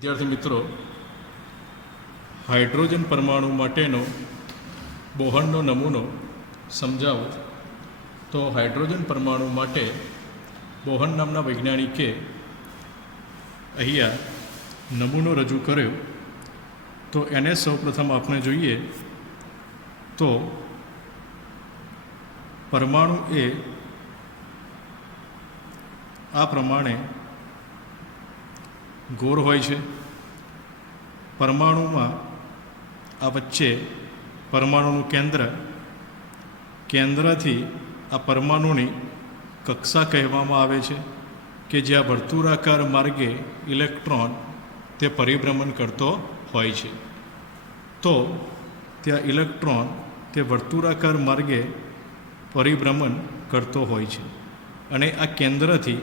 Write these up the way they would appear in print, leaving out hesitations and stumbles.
વિદ્યાર્થી મિત્રો, હાઇડ્રોજન પરમાણુ માટેનો બોહરનો નમૂનો સમજાવો. તો હાઇડ્રોજન પરમાણુ માટે બોહર નામના વૈજ્ઞાનિકે અહીંયા નમૂનો રજૂ કર્યો. તો એને સૌપ્રથમ આપણે જોઈએ તો પરમાણુ એ આ પ્રમાણે ગોળ હોય છે. પરમાણુમાં આ વચ્ચે પરમાણુનું કેન્દ્રથી આ પરમાણુની કક્ષા કહેવામાં આવે છે કે જ્યાં વર્તુળાકાર માર્ગે ઇલેક્ટ્રોન તે પરિભ્રમણ કરતો હોય છે. તો ત્યાં ઇલેક્ટ્રોન તે વર્તુળાકાર માર્ગે પરિભ્રમણ કરતો હોય છે અને આ કેન્દ્રથી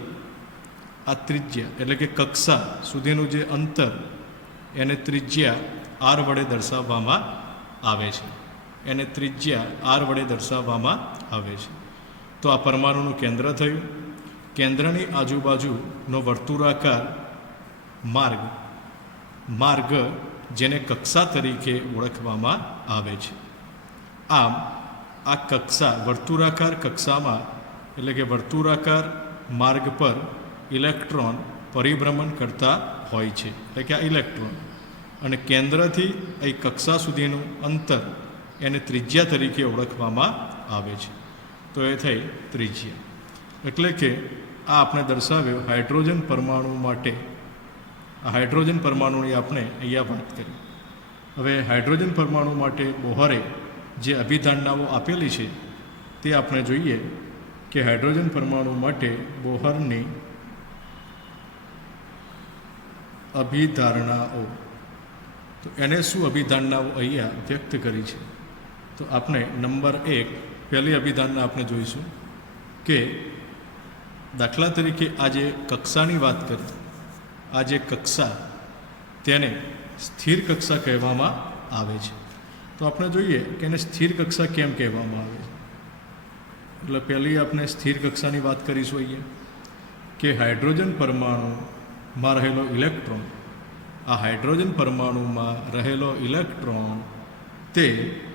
આ ત્રિજ્યા એટલે કે કક્ષા સુધીનું જે અંતર એને ત્રિજ્યા આર વડે દર્શાવવામાં આવે છે. એને ત્રિજ્યા આર વડે દર્શાવવામાં આવે છે. તો આ પરમાણુનું કેન્દ્ર થયું. કેન્દ્રની આજુબાજુનો વર્તુળાકાર માર્ગ જેને કક્ષા તરીકે ઓળખવામાં આવે છે. આમ આ કક્ષા વર્તુળાકાર કક્ષામાં એટલે કે વર્તુળાકાર માર્ગ પર ઇલેક્ટ્રોન પરિભ્રમણ કરતા હોય છે. એટલે કે આ ઇલેક્ટ્રોન અને કેન્દ્રથી એ કક્ષા સુધીનું અંતર એને ત્રિજ્યા તરીકે ઓળખવામાં આવે છે. તો એ થઈ ત્રિજ્યા. એટલે કે આ આપણે દર્શાવ્યો હાઇડ્રોજન પરમાણુ માટે. આ હાઇડ્રોજન પરમાણુની આપણે અહીંયા વાત કરી. હવે હાઇડ્રોજન પરમાણુ માટે બોહરે જે અભિધારણાઓ આપેલી છે તે આપણે જોઈએ કે હાઇડ્રોજન પરમાણુ માટે બોહરની અભિધારણાઓ. તો એને શું અભિધારણાઓ અહીંયા વ્યક્ત કરી છે? તો આપણે નંબર 1 પહેલી અભિધારણા આપણે જોઈશું કે દાખલા તરીકે આ જે કક્ષાની વાત કરી, આ જે કક્ષા તેને સ્થિર કક્ષા કહેવામાં આવે છે. તો આપણે જોઈએ કે એને સ્થિર કક્ષા કેમ કહેવામાં આવે છે. એટલે પહેલી આપણે સ્થિર કક્ષાની વાત કરીશું અહીંયા કે હાઇડ્રોજન પરમાણુમાં રહેલો ઇલેક્ટ્રોન, આ હાઇડ્રોજન પરમાણુમાં રહેલો ઇલેક્ટ્રોન તે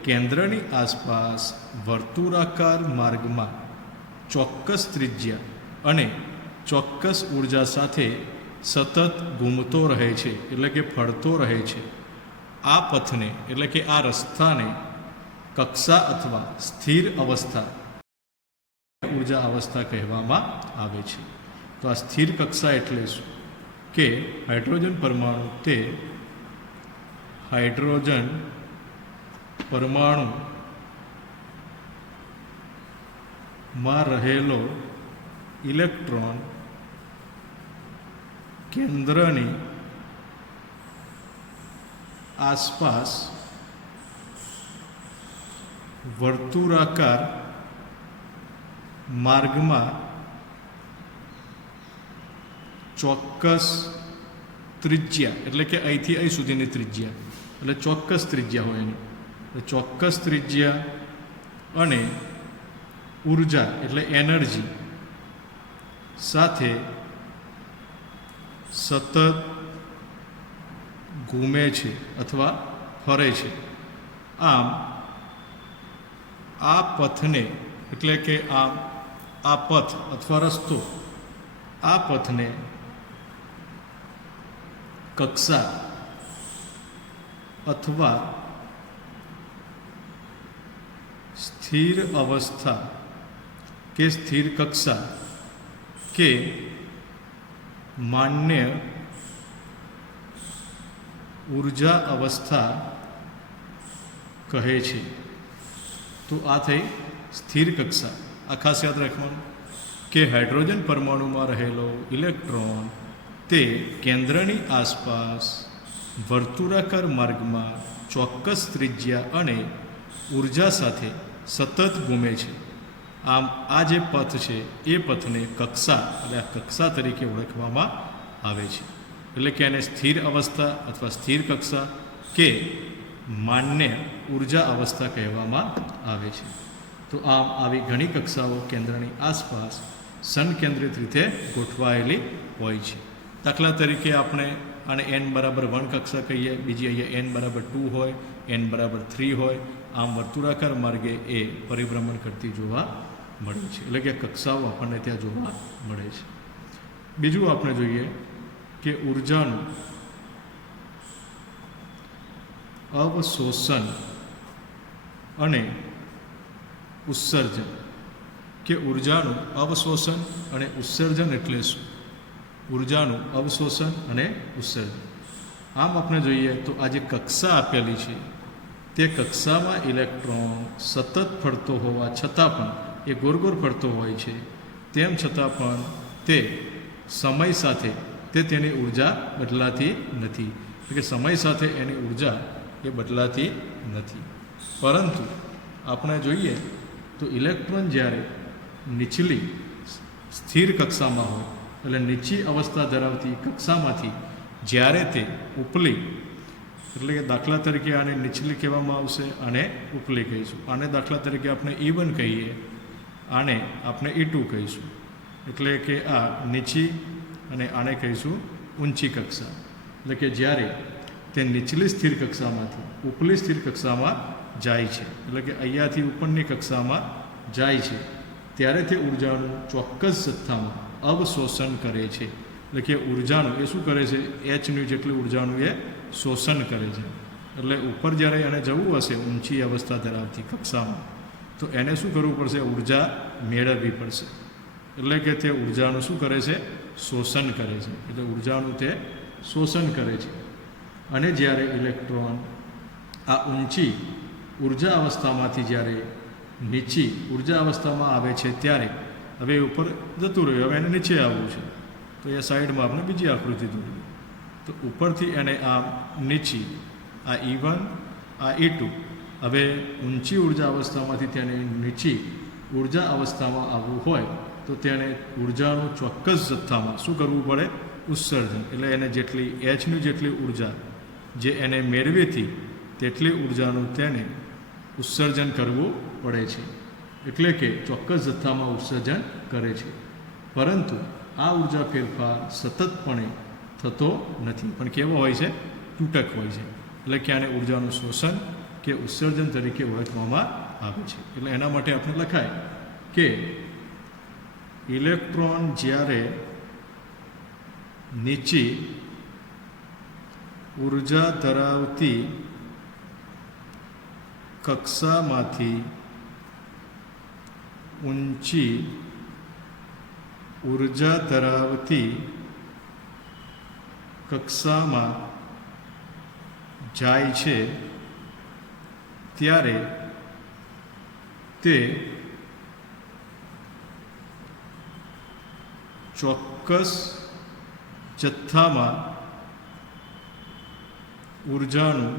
કેન્દ્રની આસપાસ વર્તુળાકાર માર્ગમાં ચોક્કસ ત્રિજ્યા અને ચોક્કસ ઉર્જા સાથે સતત ઘૂમતો રહે છે, એટલે કે ફરતો રહે છે. આ પથને એટલે કે આ રસ્તાને કક્ષા અથવા સ્થિર અવસ્થા ઉર્જા અવસ્થા કહેવામાં આવે છે. તો આ સ્થિર કક્ષા એટલે શું કે હાઇડ્રોજન પરમાણુ તે હાઇડ્રોજન પરમાણુમાં રહેલો ઇલેક્ટ્રોન કેન્દ્રની આસપાસ વર્તુળાકાર માર્ગમાં ચોક્કસ ત્રિજ્યા એટલે કે અહીંથી અહીં સુધીની ત્રિજ્યા એટલે ચોક્કસ ત્રિજ્યા હોય એની ચોક્કસ ત્રિજ્યા અને ઉર્જા એટલે એનર્જી સાથે સતત ઘૂમે છે અથવા ફરે છે. આમ આ પથને એટલે કે આ પથ અથવા રસ્તો, આ પથને કક્ષા અથવા સ્થિર અવસ્થા કે સ્થિર કક્ષા કે માન્ય ઉર્જા અવસ્થા કહે છે. તો આ થઈ સ્થિર કક્ષા. આ ખાસ યાદ રાખવાનું કે હાઇડ્રોજન પરમાણુમાં રહેલો ઇલેક્ટ્રોન તે કેન્દ્રની આસપાસ વર્તુળાકાર માર્ગમાં ચોક્કસ ત્રિજ્યા અને ઉર્જા સાથે સતત ઘૂમે છે. આમ આ જે પથ છે એ પથને કક્ષા એટલે આ કક્ષા તરીકે ઓળખવામાં આવે છે. એટલે કે એને સ્થિર અવસ્થા અથવા સ્થિર કક્ષા કે માન્ય ઉર્જા અવસ્થા કહેવામાં આવે છે. તો આમ આવી ઘણી કક્ષાઓ કેન્દ્રની આસપાસ સંકેન્દ્રિત રીતે ગોઠવાયેલી હોય છે. દાખલા તરીકે આપણે આને n=1 કક્ષા કહીએ, બીજી અહીંયા n=2 હોય, n=3 હોય, આમ વર્તુળાકાર માર્ગે એ પરિભ્રમણ કરતી જોવા મળે છે. એટલે કે કક્ષાઓ આપણને ત્યાં જોવા મળે છે. બીજું આપણે જોઈએ કે ઉર્જાનું અવશોષણ અને ઉત્સર્જન. કે ઉર્જાનું અવશોષણ અને ઉત્સર્જન એટલે શું? ઉર્જાનું અવશોષણ અને ઉત્સર્જન. આમ આપણે જોઈએ તો આ જે કક્ષા આપેલી છે તે કક્ષામાં ઇલેક્ટ્રોન સતત ફરતો હોવા છતાં પણ એ ગોળ ફરતો હોય છે, તેમ છતાં પણ તે સમય સાથે તેની ઉર્જા બદલાતી નથી. એટલે કે સમય સાથે એની ઉર્જા એ બદલાતી નથી. પરંતુ આપણે જોઈએ તો ઇલેક્ટ્રોન જ્યારે નીચલી સ્થિર કક્ષામાં હોય, એટલે નીચી અવસ્થા ધરાવતી કક્ષામાંથી જ્યારે તે ઉપલી, એટલે કે દાખલા તરીકે આને નીચલી કહેવામાં આવશે, આને ઉપલી કહીશું. આને દાખલા તરીકે આપણે E1 કહીએ, આને આપણે E2 કહીશું. એટલે કે આ નીચી અને આને કહીશું ઊંચી કક્ષા. એટલે કે જ્યારે તે નીચલી સ્થિર કક્ષામાંથી ઉપલી સ્થિર કક્ષામાં જાય છે, એટલે કે અહીંયાથી ઉપરની કક્ષામાં જાય છે, ત્યારે તે ઉર્જાનું ચોક્કસ જથ્થામાં અવશોષણ કરે છે. એટલે કે ઉર્જાનું એ શું કરે છે? hની જેટલી ઉર્જાનું એ શોષણ કરે છે. એટલે ઉપર જ્યારે એને જવું હશે ઊંચી અવસ્થા ધરાવતી કક્ષામાં, તો એને શું કરવું પડશે? ઉર્જા મેળવવી પડશે. એટલે કે તે ઉર્જાનું શું કરે છે? શોષણ કરે છે. એટલે ઉર્જાનું તે શોષણ કરે છે. અને જ્યારે ઇલેક્ટ્રોન આ ઊંચી ઉર્જા અવસ્થામાંથી જ્યારે નીચી ઉર્જા અવસ્થામાં આવે છે ત્યારે હવે ઉપર જતું રહ્યું, હવે એને નીચે આવવું છે, તો એ સાઈડમાં આપણે બીજી આકૃતિ દોરીએ. તો ઉપરથી એને આ નીચી, આ E1, આ E2, હવે ઊંચી ઉર્જા અવસ્થામાંથી તેને નીચી ઉર્જા અવસ્થામાં આવવું હોય તો તેને ઉર્જાનું ચોક્કસ જથ્થામાં શું કરવું પડે? ઉત્સર્જન. એટલે એને જેટલી hની જેટલી ઉર્જા જે એને મેળવી હતી તેટલી ઉર્જાનું તેને ઉત્સર્જન કરવું પડે છે. એટલે કે ચોક્કસ જથ્થામાં ઉત્સર્જન કરે છે. પરંતુ આ ઉર્જા ફેરફાર સતતપણે થતો નથી, પણ કેવો હોય છે? તૂટક હોય છે. એટલે કે આને ઉર્જાનું શોષણ કે ઉત્સર્જન તરીકે ઓળખવામાં આવે છે. એટલે એના માટે આપણે લખાય કે ઇલેક્ટ્રોન જ્યારે નીચી ઉર્જા ધરાવતી કક્ષામાંથી ઊંચી ઉર્જા ધરાવતી કક્ષામાં જાય છે ત્યારે તે ચોક્કસ જથ્થામાં ઉર્જાનું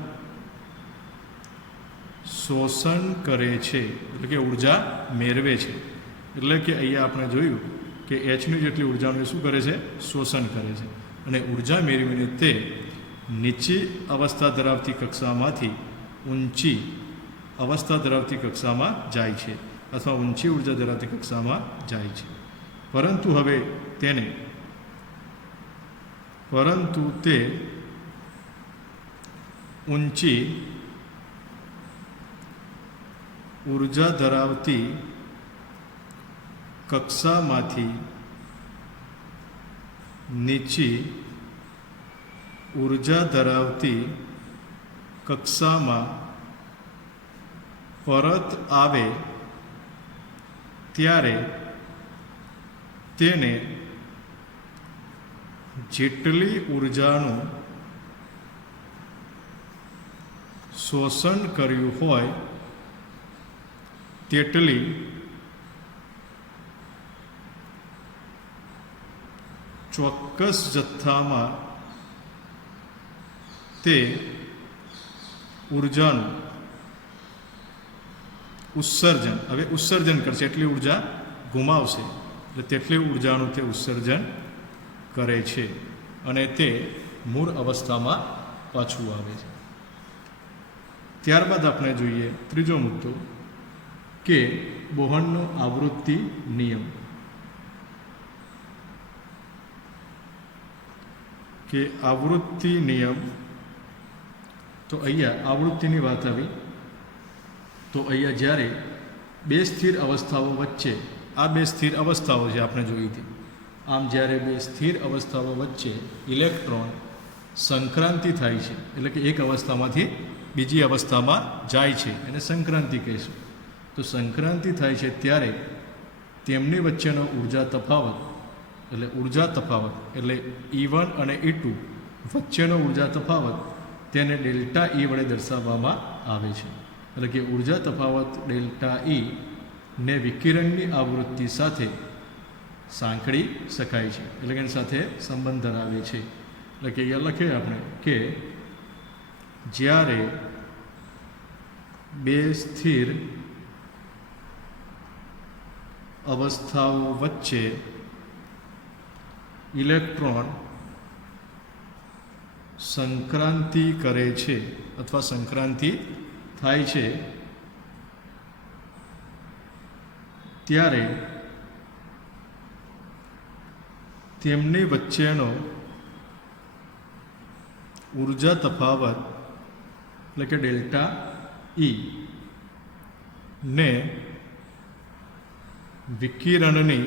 શોષણ કરે છે. એટલે કે ઉર્જા મેળવે છે. એટલે કે અહીંયા આપણે જોયું કે hની જેટલી ઉર્જાનું શું કરે છે? શોષણ કરે છે. અને ઉર્જા મેળવીને તે નીચી અવસ્થા ધરાવતી કક્ષામાંથી ઊંચી અવસ્થા ધરાવતી કક્ષામાં જાય છે, અથવા ઊંચી ઉર્જા ધરાવતી કક્ષામાં જાય છે. પરંતુ તે ઊંચી ઉર્જા ધરાવતી કક્ષામાંથી નીચી ઉર્જા ધરાવતી કક્ષામાં પરત આવે ત્યારે તેને જેટલી ઉર્જાનું શોષણ કર્યું હોય તેટલી ચોક્કસ જથ્થામાં તે ઉર્જાનું ઉત્સર્જન, હવે ઉત્સર્જન કરશે, એટલી ઉર્જા ગુમાવશે, એટલે તેટલી ઉર્જાનું તે ઉત્સર્જન કરે છે અને તે મૂળ અવસ્થામાં પાછું આવે છે. ત્યારબાદ આપણે જોઈએ ત્રીજો મુદ્દો કે બોહરનો આવૃત્તિ નિયમ. કે આવૃત્તિ નિયમ, તો અહીંયા આવૃત્તિની વાત આવી, તો અહીંયા જ્યારે બે સ્થિર અવસ્થાઓ વચ્ચે, આ બે સ્થિર અવસ્થાઓ જે આપણે જોઈ હતી, આમ જ્યારે બે સ્થિર અવસ્થાઓ વચ્ચે ઇલેક્ટ્રોન સંક્રાંતિ થાય છે, એટલે કે એક અવસ્થામાંથી બીજી અવસ્થામાં જાય છે, એને સંક્રાંતિ કહીશું. તો સંક્રાંતિ થાય છે ત્યારે તેમની વચ્ચેનો ઉર્જા તફાવત એટલે E1 અને E2 વચ્ચેનો ઉર્જા તફાવત તેને ડેલ્ટા E વડે દર્શાવવામાં આવે છે. એટલે કે ઉર્જા તફાવત ડેલ્ટા E ને વિકિરણની આવૃત્તિ સાથે સાંકળી શકાય છે, એટલે કે એની સાથે સંબંધ ધરાવે છે. એટલે કે અહીંયા લખીએ આપણે કે જ્યારે બે સ્થિર અવસ્થાઓ વચ્ચે ઇલેક્ટ્રોન સંક્રાંતિ કરે છે અથવા સંક્રાંતિ થાય છે, ત્યારે તેમની વચ્ચેનો ઉર્જા તફાવત એટલે કે ડેલ્ટા E ને વિકિરણની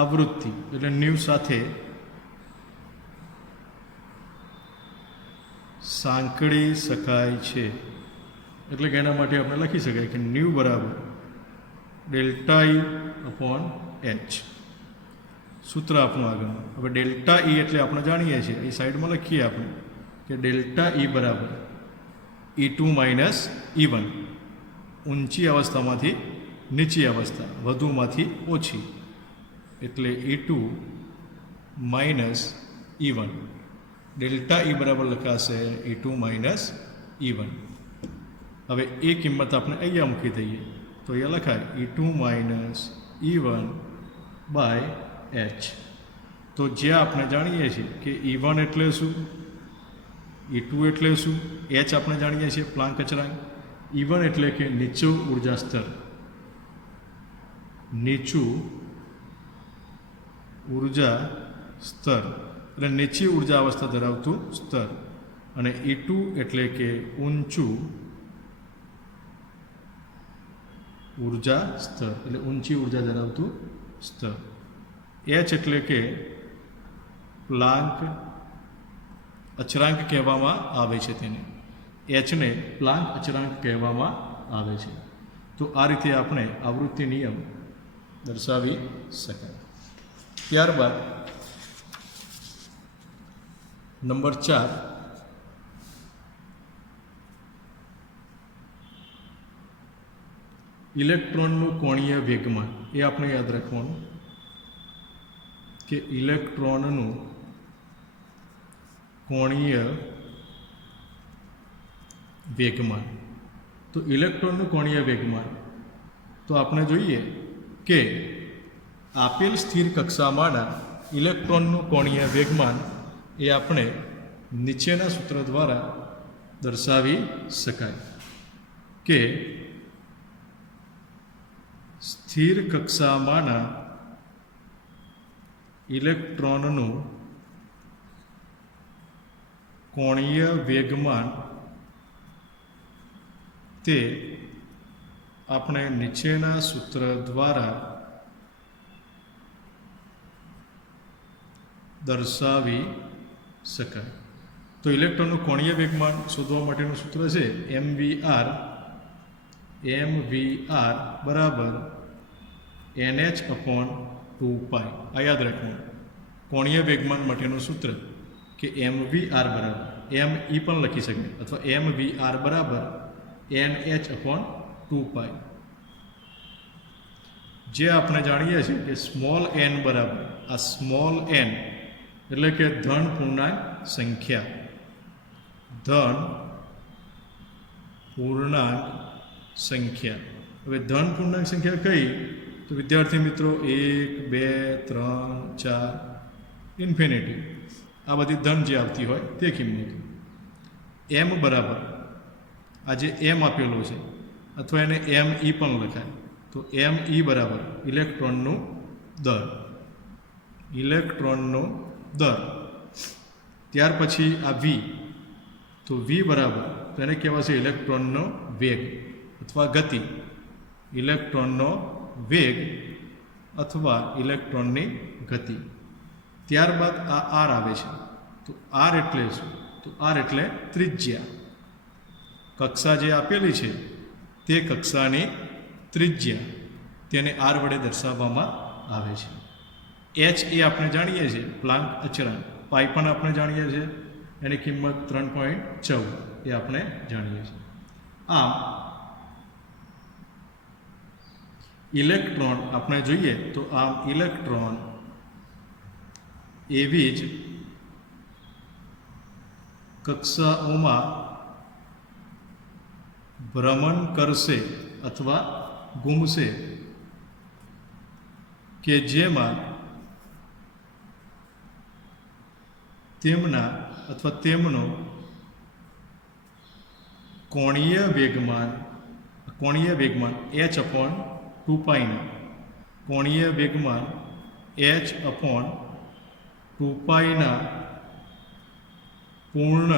આવૃત્તિ એટલે ન્યૂ સાથે સાંકળી શકાય છે. એટલે કે એના માટે આપણે લખી શકાય કે ન્યૂ બરાબર ડેલ્ટા E અપોન H. સૂત્ર આપણું આગળ. હવે ડેલ્ટા E એટલે આપણે જાણીએ છીએ, એ સાઈડમાં લખીએ આપણે કે ડેલ્ટા E બરાબર E2 માઇનસ E1, ઊંચી અવસ્થામાંથી નીચી અવસ્થા, વધુમાંથી ઓછી, એટલે E2 minus E1. Delta E બરાબર લખાશે E2 માઇનસ E1. હવે એ કિંમત આપણે અહીંયા મૂકી દઈએ તો અહીંયા લખાય E2 minus E1 by H. તો જ્યાં આપણે જાણીએ છીએ કે E1 એટલે શું, E2 એટલે શું, H આપણે જાણીએ છીએ પ્લાન્ક અચળાંક. E1 એટલે કે નીચું ઉર્જા સ્તર, નીચું ઉર્જા સ્તર એટલે નીચી ઉર્જા અવસ્થા ધરાવતું સ્તર, અને E2 એટલે કે ઊંચું ઉર્જા સ્તર એટલે ઊંચી ઉર્જા ધરાવતું સ્તર. H એટલે કે પ્લાન્ક અચળાંક કહેવામાં આવે છે, તેને Hને પ્લાન્ક અચળાંક કહેવામાં આવે છે. તો આ રીતે આપણે આવૃત્તિ નિયમ દર્શાવી શકાય. ત્યારબાદ નંબર 4, ઇલેક્ટ્રોનનું કોણીય વેગમાન. એ આપણે યાદ રાખવાનું કે ઇલેક્ટ્રોનનું કોણીય વેગમાન. તો ઇલેક્ટ્રોનનું કોણીય વેગમાન તો આપણે જોઈએ કે આપેલ સ્થિર કક્ષામાંના ઇલેક્ટ્રોનનું કોણીય વેગમાન એ આપણે નીચેના સૂત્ર દ્વારા દર્શાવી શકાય કે સ્થિર કક્ષામાંના ઇલેક્ટ્રોનનું કોણીય વેગમાન તે આપણે નીચેના સૂત્ર દ્વારા દર્શાવી શકાય. તો ઇલેક્ટ્રોનનું કોણીય વેગમાન શોધવા માટેનું સૂત્ર છે mvr બરાબર nh અપોન 2π. આ યાદ રાખવાનું કોણીય વેગમાન માટેનું સૂત્ર કે mvr બરાબર m e પણ લખી શકીએ અથવા mvr બરાબર nh અપોન 2π. જે આપણે જાણીએ છીએ કે સ્મોલ n બરાબર આ સ્મોલ n એટલે કે ધન પૂર્ણાંક સંખ્યા, ધન પૂર્ણાંક સંખ્યા. હવે ધન પૂર્ણાંક સંખ્યા કઈ, તો વિદ્યાર્થી મિત્રો 1 2 3 4 ઇન્ફિનિટી, આ બધી ધન જે આવતી હોય તે કિંમત. m બરાબર આ જે m આપેલો છે અથવા એને me પણ લખાય, તો me બરાબર ઇલેક્ટ્રોનનું દર. ઇલેક્ટ્રોનનો દર. ત્યાર પછી આ વી, તો વી બરાબર તેને કહેવાશે ઇલેક્ટ્રોનનો વેગ અથવા ગતિ. ઇલેક્ટ્રોનનો વેગ અથવા ઇલેક્ટ્રોનની ગતિ. ત્યારબાદ આ આર આવે છે. તો આર એટલે શું? તો આર એટલે ત્રિજ્યા. કક્ષા જે આપેલી છે તે કક્ષાની ત્રિજ્યા, તેને આર વડે દર્શાવવામાં આવે છે. એચ એ આપણે જાણીએ છીએ પ્લાન્ક અચળાંક. પાઈ પણ આપણે જાણીએ છીએ, એની કિંમત 3.14 એ આપણે જાણીએ છીએ. આમ ઇલેક્ટ્રોન આપણે જોઈએ તો આમ ઇલેક્ટ્રોન એવી જ કક્ષાઓમાં ભ્રમણ કરશે અથવા ઘૂમશે કે જેમાં તેમના અથવા તેમનો કોણીય વેગમાન h/2πના કોણીય વેગમાન h/2πના પૂર્ણ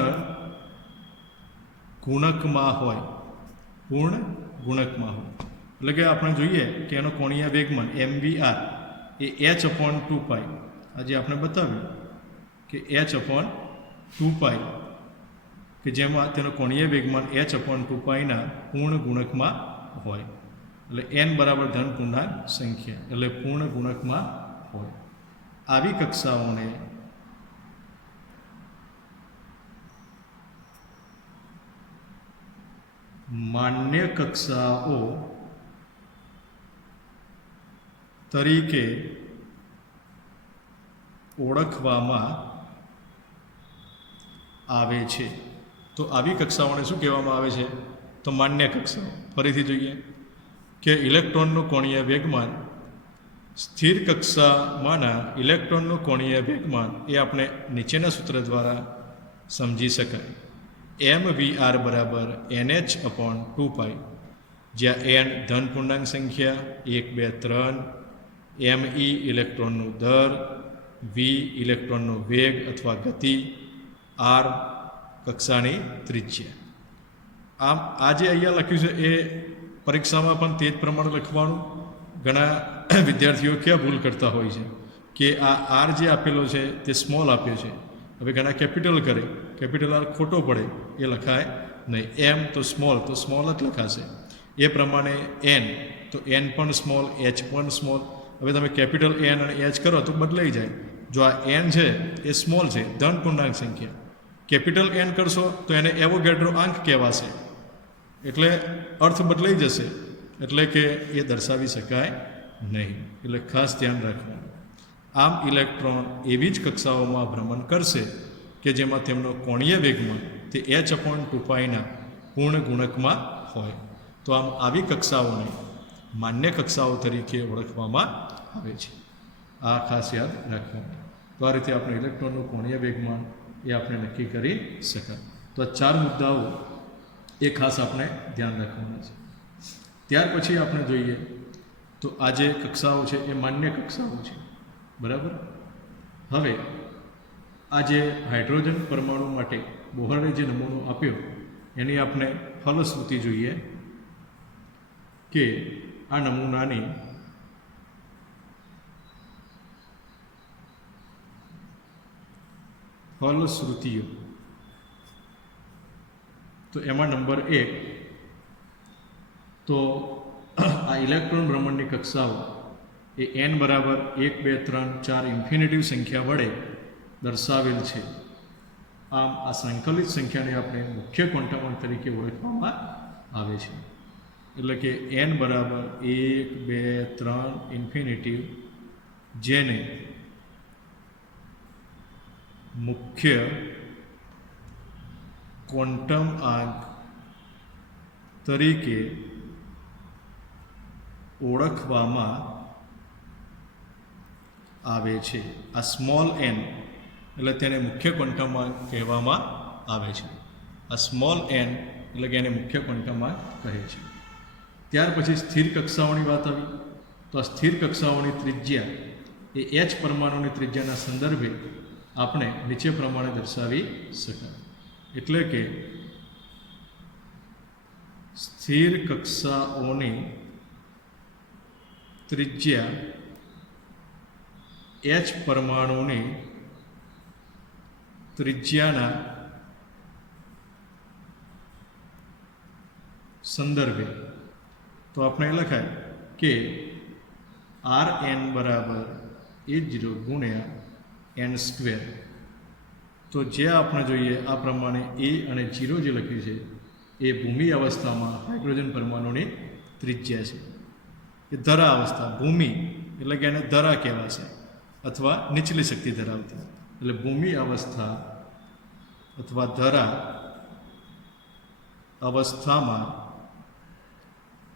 ગુણકમાં હોય. એટલે કે આપણે જોઈએ કે એનો કોણીય વેગમાન mvr એ h/2π, આજે આપણે બતાવ્યું કે h/2π કે જેમાં તેનો કોણીય વેગમાન h/2πના પૂર્ણ ગુણકમાં હોય. એટલે n બરાબર ધન પૂર્ણાંક સંખ્યા, એટલે પૂર્ણ ગુણકમાં હોય. આવી કક્ષાઓને માન્ય કક્ષાઓ તરીકે ઓળખવામાં આવે છે. તો આવી કક્ષાઓને શું કહેવામાં આવે છે? તો માન્ય કક્ષાઓ. ફરીથી જોઈએ કે ઇલેક્ટ્રોનનું કોણીય વેગમાન, સ્થિર કક્ષામાંના ઇલેક્ટ્રોનનું કોણીય વેગમાન એ આપણે નીચેના સૂત્ર દ્વારા સમજી શકાય. mvr બરાબર nh/2π, જ્યાં n ધન પૂર્ણાંક સંખ્યા 1, 2, 3, me ઇલેક્ટ્રોનનું દર, v ઇલેક્ટ્રોનનો વેગ અથવા ગતિ, r કક્ષાની ત્રિજ્યા. આમ આ જે અહીંયા લખ્યું છે એ પરીક્ષામાં પણ તે જ પ્રમાણે લખવાનું. ઘણા વિદ્યાર્થીઓ ક્યાં ભૂલ કરતા હોય છે કે આ આર જે આપેલો છે તે સ્મોલ આપ્યો છે. હવે ઘણા કેપિટલ કરે, કેપિટલ આર ખોટો પડે, એ લખાય નહીં. એમ તો સ્મોલ જ લખાશે. એ પ્રમાણે એન તો એન પણ સ્મોલ, એચ પણ સ્મોલ. હવે તમે કેપિટલ એન અને એચ કરો તો બદલાઈ જાય. જો આ એન છે એ સ્મોલ છે, ધન પૂર્ણાંક સંખ્યા. કેપિટલ એન કરશો તો એને એવોગેડ્રો આંક કહેવાશે, એટલે અર્થ બદલાઈ જશે, એટલે કે એ દર્શાવી શકાય નહીં. એટલે ખાસ ધ્યાન રાખવાનું. આમ ઇલેક્ટ્રોન એવી જ કક્ષાઓમાં ભ્રમણ કરશે કે જેમાં તેમનો કોણીય વેગમાન તે h/2πના પૂર્ણ ગુણકમાં હોય. તો આમ આવી કક્ષાઓને માન્ય કક્ષાઓ તરીકે ઓળખવામાં આવે છે. આ ખાસ યાદ રાખવાનું. તો આ રીતે આપણે ઇલેક્ટ્રોનનું કોણીય વેગમાન એ આપણે નક્કી કરી શકાય. તો આ 4 મુદ્દાઓ એ ખાસ આપણે ધ્યાન રાખવાના છે. ત્યાર પછી આપણે જોઈએ તો આ જે કક્ષાઓ છે એ માન્ય કક્ષાઓ છે, બરાબર. હવે આ જે હાઇડ્રોજન પરમાણુ માટે બોહરે જે નમૂનો આપ્યો એની આપણે ફલશ્રુતિ જોઈએ કે આ નમૂનાની ફલશ્રુતિઓ. તો એમાં નંબર 1, તો આ ઇલેક્ટ્રોન ભ્રમણની કક્ષાઓ એ n બરાબર 1, 2, 3, 4 ઇન્ફિનિટિવ સંખ્યા વડે દર્શાવેલ છે. આમ આ સંકલિત સંખ્યાને આપણે મુખ્ય ક્વોન્ટમ તરીકે ઓળખવામાં આવે છે. એટલે કે n બરાબર 1, 2, 3 ઇન્ફિનિટિવ, જેને મુખ્ય ક્વોન્ટમ આંક તરીકે ઓળખવામાં આવે છે. આ સ્મોલ n એટલે તેને મુખ્ય ક્વોન્ટમ આંક કહેવામાં આવે છે. આ સ્મોલ n એટલે કે એને મુખ્ય ક્વોન્ટમ આંક કહે છે. ત્યાર પછી સ્થિર કક્ષાઓની વાત આવી. તો આ સ્થિર કક્ષાઓની ત્રિજ્યા એ એચ પરમાણુની ત્રિજ્યાના સંદર્ભે આપણે નીચે પ્રમાણે દર્શાવી શકાય. એટલે કે સ્થિર કક્ષાઓની ત્રિજ્યા એચ પરમાણુની ત્રિજ્યાના સંદર્ભે તો આપણે લખાય કે આર એન બરાબર E0 ગુણ્યા એન સ્ક્વેર. તો જે આપણે જોઈએ આ પ્રમાણે એ અને 0 જે લખ્યું છે એ ભૂમિ અવસ્થામાં હાઇડ્રોજન પરમાણુની ત્રિજ્યા છે. એ ધરા અવસ્થા, ભૂમિ એટલે કે એને ધરા કહેવાશે અથવા નીચલી શક્તિ ધરાવતી. એટલે ભૂમિ અવસ્થા અથવા ધરા અવસ્થામાં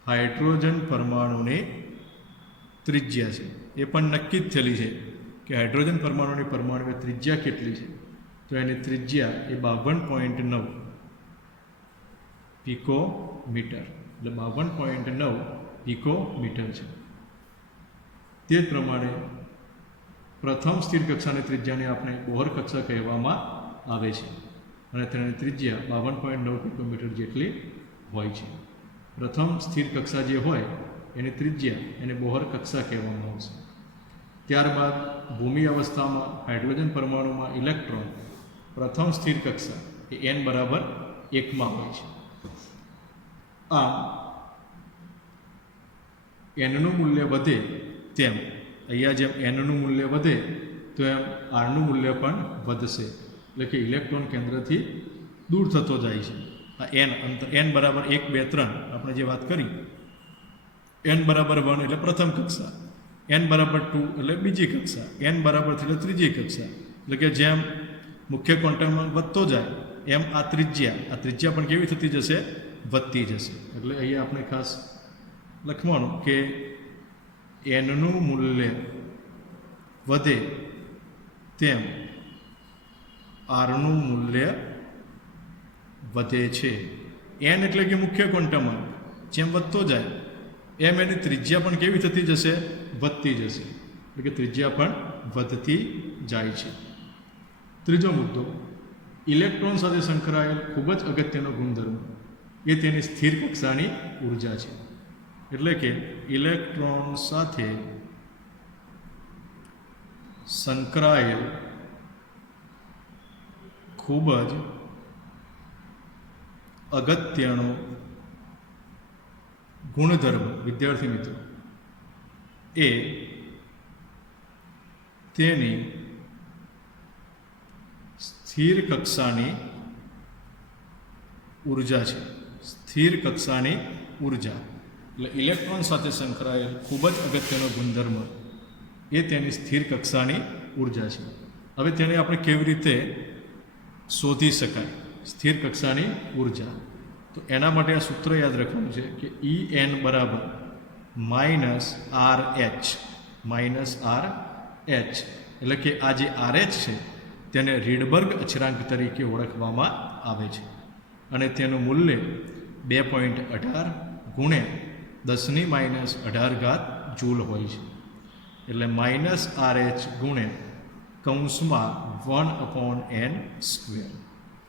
હાઇડ્રોજન પરમાણુની ત્રિજ્યા છે. એ પણ નક્કી જ થયેલી છે કે હાઇડ્રોજન પરમાણુની પરમાણુની ત્રિજ્યા કેટલી છે. તો એની ત્રિજ્યા એ 52.9 પિકોમીટર, એટલે 52.9 પિકોમીટર છે. તે જ પ્રમાણે પ્રથમ સ્થિર કક્ષાની ત્રિજ્યાને આપણે બોહર કક્ષા કહેવામાં આવે છે અને તેની ત્રિજ્યા 52.9 પિકોમીટર જેટલી હોય છે. પ્રથમ સ્થિર કક્ષા જે હોય એની ત્રિજ્યા એને બોહર કક્ષા કહેવામાં આવશે. ત્યારબાદ ભૂમિ અવસ્થામાં હાઇડ્રોજન પરમાણુમાં ઇલેક્ટ્રોન પ્રથમ સ્થિર કક્ષા એ n બરાબર 1 હોય છે. આમ nનું મૂલ્ય વધે તેમ અહીંયા જેમ nનું મૂલ્ય વધે તો એમ rનું મૂલ્ય પણ વધશે. એટલે કે ઇલેક્ટ્રોન કેન્દ્રથી દૂર થતો જાય છે. આ n અંતર n બરાબર 1, 2, 3 આપણે જે વાત કરી, n બરાબર 1 એટલે પ્રથમ કક્ષા, n બરાબર 2 એટલે બીજી કક્ષા, n બરાબર 3 એટલે ત્રીજી કક્ષા. એટલે કે જેમ મુખ્ય ક્વોન્ટમમાં વધતો જાય એમ આ ત્રિજ્યા પણ કેવી થતી જશે? વધતી જશે. એટલે અહીંયા આપણે ખાસ લખવાનું કે nનું મૂલ્ય વધે તેમ rનું મૂલ્ય વધે છે. n એટલે કે મુખ્ય ક્વોન્ટમમાં જેમ વધતો જાય એમ એની ત્રિજ્યા પણ કેવી થતી જશે? વધતી જશે. એટલે કે ત્રિજ્યા પણ વધતી જાય છે. ત્રીજો મુદ્દો, ઇલેક્ટ્રોન સાથે સંકળાયેલ ખૂબ જ અગત્યનો ગુણધર્મ એ તેની સ્થિર કક્ષાની ઉર્જા છે. એટલે કે ઇલેક્ટ્રોન સાથે સંકળાયેલ ખૂબ જ અગત્યનો ગુણધર્મ વિદ્યાર્થી મિત્રો એ તેની સ્થિર કક્ષાની ઉર્જા છે. સ્થિર કક્ષાની ઉર્જા એટલે ઇલેક્ટ્રોન સાથે સંકળાયેલ ખૂબ જ અગત્યનો ગુણધર્મ એ તેની સ્થિર કક્ષાની ઉર્જા છે. હવે તેને આપણે કેવી રીતે શોધી શકાય સ્થિર કક્ષાની ઉર્જા? તો એના માટે આ સૂત્ર યાદ રાખવાનું છે કે En બરાબર -RH એટલે કે આ જે RH છે તેને રીડબર્ગ અચળાંક તરીકે ઓળખવામાં આવે છે અને તેનું મૂલ્ય 2.18 ગુણ્યા 10⁻18 જૂલ હોય છે. એટલે -RH ગુણ્યા કૌંસમાં 1/n².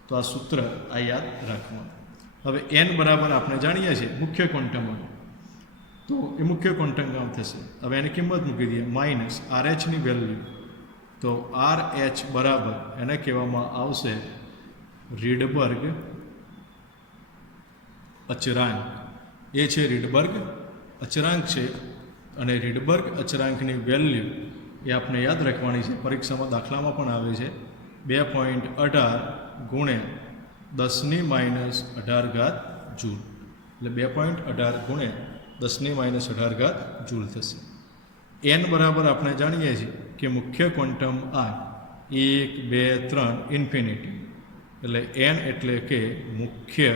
તો આ સૂત્ર આ યાદ રાખવાનું. હવે n બરાબર આપણે જાણીએ છીએ મુખ્ય ક્વોન્ટમમાં, તો એ મુખ્ય ક્વોન્ટમમાં થશે. હવે એની કિંમત મૂકી દઈએ -RH ની વેલ્યુ, તો RH બરાબર એને કહેવામાં આવશે રીડબર્ગ અચળાંક. એ છે રીડબર્ગ અચળાંક છે અને રીડબર્ગ અચળાંકની વેલ્યુ એ આપણે યાદ રાખવાની છે. પરીક્ષામાં દાખલામાં પણ આવે છે 2.18 ગુણ્યા 10⁻18 જૂલ. એટલે 2.18 ગુણ્યા 10⁻18 જૂલ થશે. n બરાબર આપણે જાણીએ છીએ કે મુખ્ય ક્વોન્ટમ આંક 1, 2, 3 ઇન્ફિનિટી. એટલે n એટલે કે મુખ્ય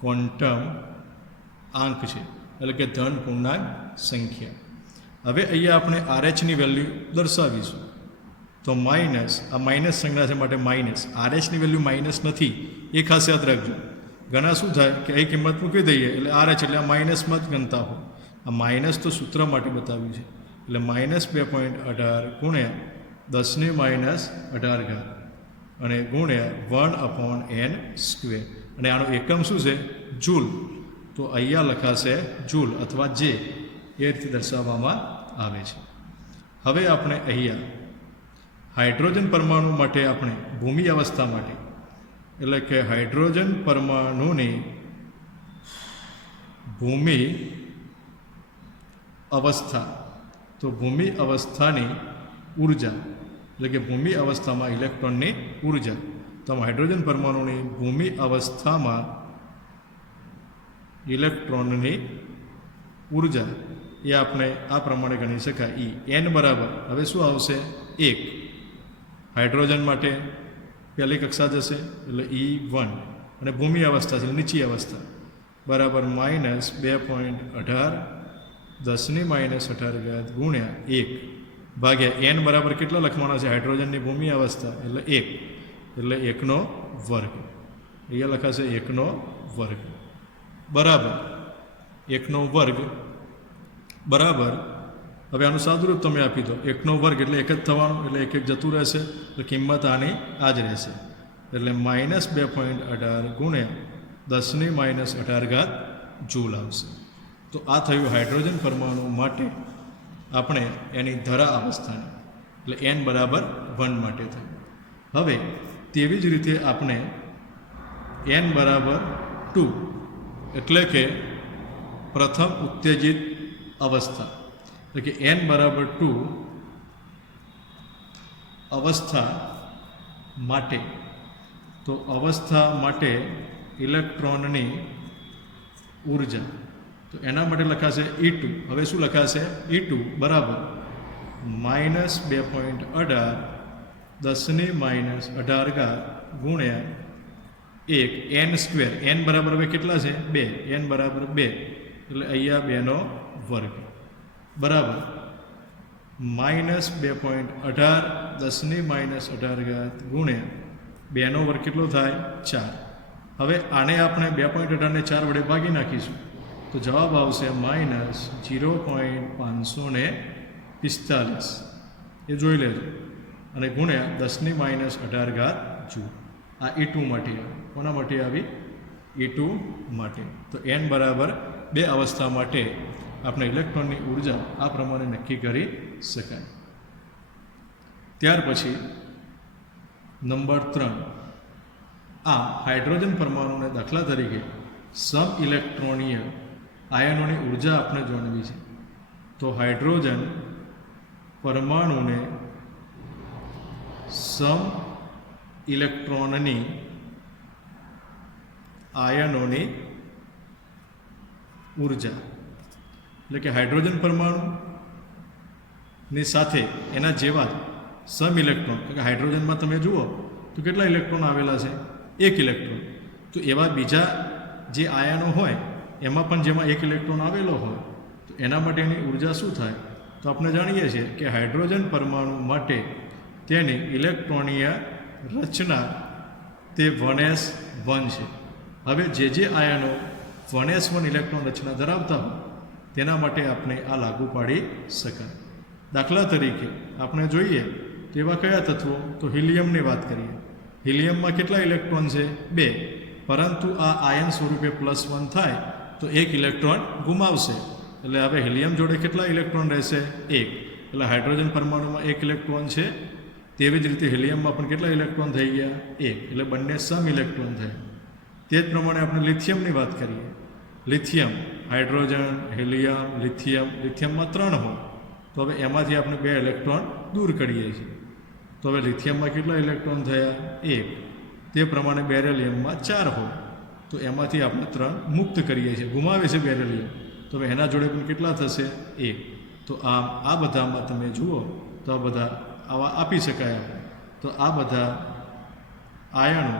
ક્વોન્ટમ આંક છે, એટલે કે ધન પૂર્ણાંક સંખ્યા. હવે અહીંયા આપણે RH ની વેલ્યુ દર્શાવીશું. તો આ માઇનસ સંજ્ઞા છે માટે માઇનસ, RH ની વેલ્યુ માઇનસ નથી એ ખાસ યાદ રાખજો. ઘણા શું થાય કે એ કિંમત મૂકી દઈએ એટલે RH એટલે આ માઇનસમાં જ ગણતા હોય. આ માઇનસ તો સૂત્ર માટે બતાવ્યું છે. એટલે -2.18 ગુણ્યા 10⁻18 અને ગુણ્યા 1/n². અને આનો એકમ શું છે? જૂલ. તો અહીંયા લખાશે જૂલ અથવા જે, એ રીતે દર્શાવવામાં આવે છે. હવે આપણે અહીંયા હાઇડ્રોજન પરમાણુ માટે આપણે ભૂમિ અવસ્થા માટે, એટલે કે હાઇડ્રોજન પરમાણુની ભૂમિ અવસ્થા, તો ભૂમિ અવસ્થાની ઉર્જા, એટલે કે ભૂમિ અવસ્થામાં ઇલેક્ટ્રોનની ઉર્જા, તો હાઇડ્રોજન પરમાણુની ભૂમિ અવસ્થામાં ઇલેક્ટ્રોનની ઉર્જા એ આપણે આ પ્રમાણે ગણી શકાય. n બરાબર હવે શું આવશે? 1. હાઇડ્રોજન માટે પહેલી કક્ષા જશે એટલે E1, અને ભૂમિ અવસ્થા છે નીચી અવસ્થા બરાબર -2.18 10⁻18 ગુણ્યા 1 ભાગ્યા n બરાબર કેટલા લખવાના છે? હાઇડ્રોજનની ભૂમિ અવસ્થા એટલે 1, એટલે 1નો વર્ગ. અહીંયા લખાશે 1નો વર્ગ બરાબર 1નો વર્ગ બરાબર. હવે આનું સાદુરૂપ તમે આપી દો. 1નો વર્ગ એટલે 1 જ થવાનું, એટલે 1 જતું રહેશે, એટલે કિંમત આની આ જ રહેશે. એટલે -2.18 ગુણ્યા 10⁻18 જૂલ આવશે. તો આ થયું હાઇડ્રોજન પરમાણુ માટે આપણે એની ધરા અવસ્થાની, એટલે n બરાબર 1 માટે થયું. હવે તેવી જ રીતે આપણે n બરાબર 2, એટલે કે પ્રથમ ઉત્તેજિત અવસ્થા, એટલે કે n બરાબર 2 અવસ્થા માટે, તો અવસ્થા માટે ઇલેક્ટ્રોનની ઉર્જા, તો એના માટે લખાશે E2. હવે શું લખાશે? E2 બરાબર -2.18 10⁻18 ગુણ્યા 1 n². n બરાબર હવે કેટલા છે? 2. n બરાબર 2, એટલે અહીંયા 2નો વર્ગ બરાબર -2.18 10⁻18 ગુણ્યા 2નો વર્ગ કેટલો થાય? 4. હવે આને આપણે 2.18 ને 4 વડે ભાગી નાખીશું, તો જવાબ આવશે -0.545. એ જોઈ લેજો. અને ગુણ્યા 10⁻18 જૂલ. આ E2 માટે આવી. કોના માટે આવી? E2 માટે. તો n બરાબર 2 અવસ્થા માટે આપણે ઇલેક્ટ્રોનની ઉર્જા આ પ્રમાણે નક્કી કરી શકાય. ત્યાર પછી નંબર 3, આ હાઇડ્રોજન પરમાણુને દાખલા તરીકે સમ ઇલેક્ટ્રોનીય આયનોની ઉર્જા આપણે જાણવી છે. તો હાઇડ્રોજન પરમાણુને સમ ઇલેક્ટ્રોનની આયનોની ઉર્જા, એટલે કે હાઇડ્રોજન પરમાણુની સાથે એના જેવા સમ ઇલેક્ટ્રોન, એટલે કે હાઇડ્રોજનમાં તમે જુઓ તો કેટલા ઇલેક્ટ્રોન આવેલા છે? 1 ઇલેક્ટ્રોન. તો એવા બીજા જે આયનો હોય એમાં પણ જેમાં 1 ઇલેક્ટ્રોન આવેલો હોય તો એના માટેની ઉર્જા શું થાય? તો આપણે જાણીએ છીએ કે હાઇડ્રોજન પરમાણુ માટે તેની ઇલેક્ટ્રોનીય રચના તે 1s1 છે. હવે જે આયનો 1s1 ઇલેક્ટ્રોન રચના ધરાવતા હોય તેના માટે આપણે આ લાગુ પાડી શકાય. દાખલા તરીકે આપણે જોઈએ તેવા કયા તત્વો? તો હિલિયમની વાત કરીએ. હિલિયમમાં કેટલા ઇલેક્ટ્રોન છે? 2. પરંતુ આ આયન સ્વરૂપે +1 થાય તો 1 ઇલેક્ટ્રોન ગુમાવશે. એટલે હવે હિલિયમ જોડે કેટલા ઇલેક્ટ્રોન રહેશે? 1. એટલે હાઇડ્રોજન પરમાણુમાં 1 ઇલેક્ટ્રોન છે, તેવી જ રીતે હિલિયમમાં પણ કેટલા ઇલેક્ટ્રોન થઈ ગયા? 1. એટલે બંને સમ ઇલેક્ટ્રોન થયા. તે જ પ્રમાણે આપણે લિથિયમની વાત કરીએ. લિથિયમ, હાઇડ્રોજન, હિલિયમ, લિથિયમમાં 3 હોય તો હવે એમાંથી આપણે 2 ઇલેક્ટ્રોન દૂર કરીએ છીએ. તો હવે લિથિયમમાં કેટલા ઇલેક્ટ્રોન થયા? 1. તે પ્રમાણે બેરેલિયમમાં 4 હોય તો એમાંથી આપણે 3 મુક્ત કરીએ છીએ, ગુમાવે છે બેરેલિયમ, તો હવે એના જોડે પણ કેટલા થશે? 1. તો આ બધામાં તમે જુઓ તો આ બધા આવા આપી શકાય. તો આ બધા આયનો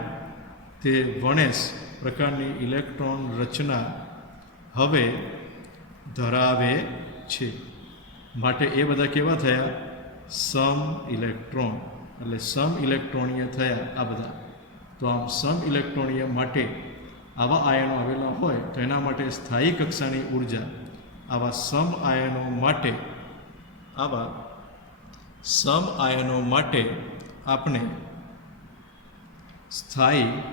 તે 1s પ્રકારની ઇલેક્ટ્રોન રચના હવે ધરાવે છે. માટે એ બધા કેવા થયા? સમ ઇલેક્ટ્રોન, એટલે સમ ઇલેક્ટ્રોનીય થયા આ બધા. તો આમ સમ ઇલેક્ટ્રોનીય માટે આવા આયનો આવેલા હોય તો એના માટે સ્થાયી કક્ષાની ઉર્જા આવા સમ આયનો માટે આવા સમ આયનો માટે આપણે સ્થાયી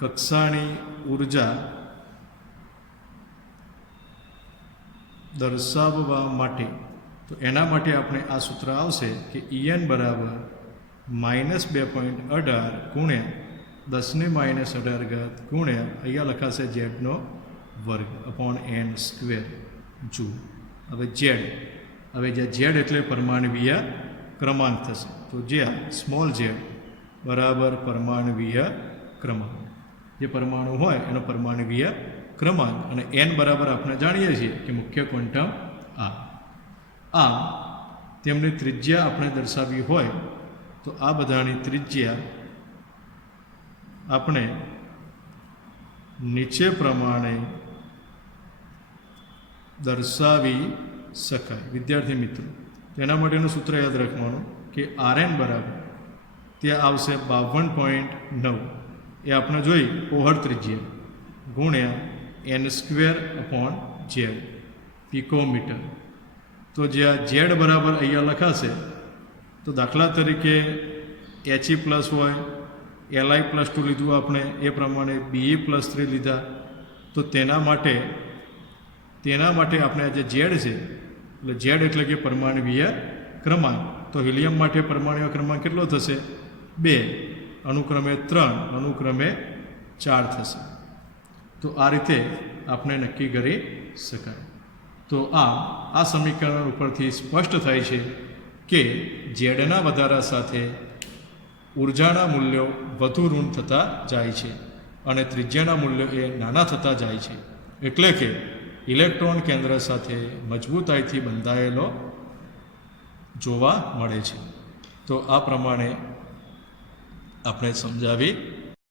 કક્ષાની ઉર્જા દર્શાવવા માટે તો એના માટે આપણે આ સૂત્ર આવશે કે En બરાબર -2.18 ગુણ્યા 10⁻18 ગુણ્યા અહીંયા લખાશે ઝેડનો વર્ગ અપોન n સ્ક્વેર જૂલ. હવે ઝેડ એટલે પરમાણવીય ક્રમાંક થશે. તો જ્યાં સ્મોલ ઝેડ બરાબર પરમાણવીય ક્રમાંક, જે પરમાણુ હોય એનો પરમાણવીય ક્રમાંક, અને n બરાબર આપણે જાણીએ છીએ કે મુખ્ય ક્વોન્ટમ આમ તેમની ત્રિજ્યા આપણે દર્શાવવી હોય તો આ બધાની ત્રિજ્યા આપણે નીચે પ્રમાણે દર્શાવી શકાય. વિદ્યાર્થી મિત્રો, તેના માટેનું સૂત્ર યાદ રાખવાનું કે Rn બરાબર ત્યાં આવશે 52.9, એ આપણે જોઈ પહોળ ત્રિજ્યા, ગુણ્યા n²/z પિકોમીટર. તો જ્યાં ઝેડ બરાબર અહીંયા લખાશે તો દાખલા તરીકે He પ્લસ હોય, Li+2 લીધું આપણે, એ પ્રમાણે Be+3 લીધા, તો તેના માટે આપણે આ જે ઝેડ છે, એટલે ઝેડ એટલે કે પરમાણવીય ક્રમાંક, તો હિલિયમ માટે પરમાણવીય ક્રમાંક કેટલો થશે? 2, અનુક્રમે 3, અનુક્રમે 4 થશે. તો આ રીતે આપણે નક્કી કરી શકાય. તો આ સમીકરણ ઉપરથી સ્પષ્ટ થાય છે કે ઝેડના વધારા સાથે ઉર્જાના મૂલ્યો વધુ ઋણ થતા જાય છે અને ત્રિજ્યાના મૂલ્યો એ નાના થતા જાય છે. એટલે કે ઇલેક્ટ્રોન કેન્દ્ર સાથે મજબૂતાઈથી બંધાયેલો જોવા મળે છે. તો આ પ્રમાણે આપણે સમજાવી